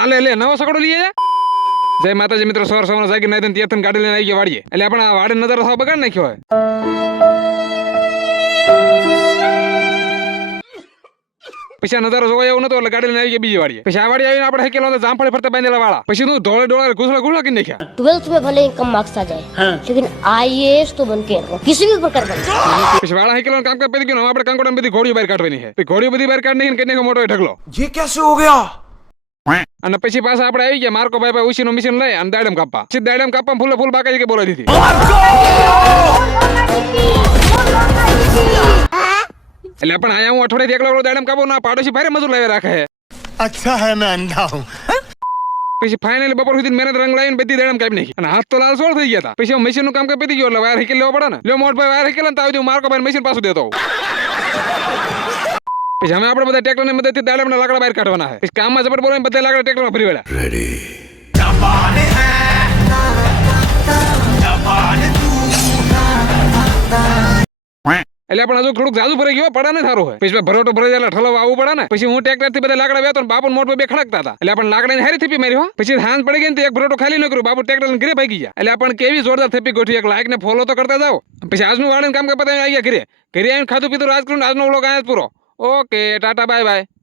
आले ले नवा सकड़ लिए जा जय माता जी मित्र सवार सवार जाके नैदन तीर्थन गाड़ी लेना के वाड़ी एले अपन वाड़े नजर रहा बगन नहीं होय पछा नजर जो आयो न तो गाड़ी लेना के बीजी वाड़ी पछा वाड़ी आवी आपड़े केलो तो जामफळ फरते बांधेला वाला पछी तू ढोळे ढोळे घुसळ घुसळ के देख्या 12th में भले ही मार्क्स आ जाए हां लेकिन आईएएस तो बनके रहो किसी भी प्रकार का पछा वाला है केलो काम का पे कि न आपड़े में भी घोड़ी बाहर काटवे है पे घोड़ी बदी बाहर काटने के कने को मोटो ठगलो ये कैसे हो गया અને પછી પાછા આપણે આવી ગયા માર્કો ભાઈ ભાઈ ઉશીનું મિશન લઈ અને દાડમ કાપા પછી દાડમ કાપા ફૂલે ફૂલ બાકાજી કે બોલાવી દીધી એટલે પણ અહીંયા હું અઠવાડિયે એકલો દાડમ કાપો ના પાડોશી ભારે મજૂર લાવી રાખે અચ્છા હે મેં અંધા હું પછી ફાઇનલી બપોર સુધી મહેનત રંગ લાવીને બધી દાડમ કાપી નાખી અને હાથ તો લાલ સોળ થઈ ગયા હતા પછી મશીન નું કામ કાપી પતી ગયો એટલે વાયર હેકી લેવો પડે ને લ્યો મોટ ભાઈ વાયર હેકી લે તાવી દઉં માર્કો ભાઈ મશીન પાછું દેતો કે જોમે આપણે આ પડે ટ્રેક્ટર ની મદદ થી દાડા માં લાકડા બહાર કાઢવાના છે આ કામ માં જબર બોલ મે બદલે લાકડા ટ્રેક્ટર માં ભરીવાળા રેડી જામવાને હે જામવાને તું અલ્યા પણ હજુ થોડું જાજુ ભરી ગયું પડે ને હારું છે પછી ભરોટો ભરી જાળે ઠલવા આવવું પડે ને પછી હું ટ્રેક્ટર થી બધા લાકડા વેતો ને બાપુ મોઢ પર બે ખડકતા હતા અલ્યા પણ નાકડા ની હારી થપી મારી હો પછી સાંજ પડી ગઈ ને તો એક ભરોટો ખાલી નકરું બાપુ ટ્રેક્ટર ની ઘરે ભાગી ગયા અલ્યા પણ કેવી જોરદાર થપી ગોઠી એક લાઈક ને ફોલો તો કરતા જાવ પછી આજ નું વાડે કામ પત આવી ગયા ઘરે ઘરે આવીને ખાધું પીધું રાજ કર્યું આજ નો વ્લોગ આયા પૂરો ओके टाटा बाय बाय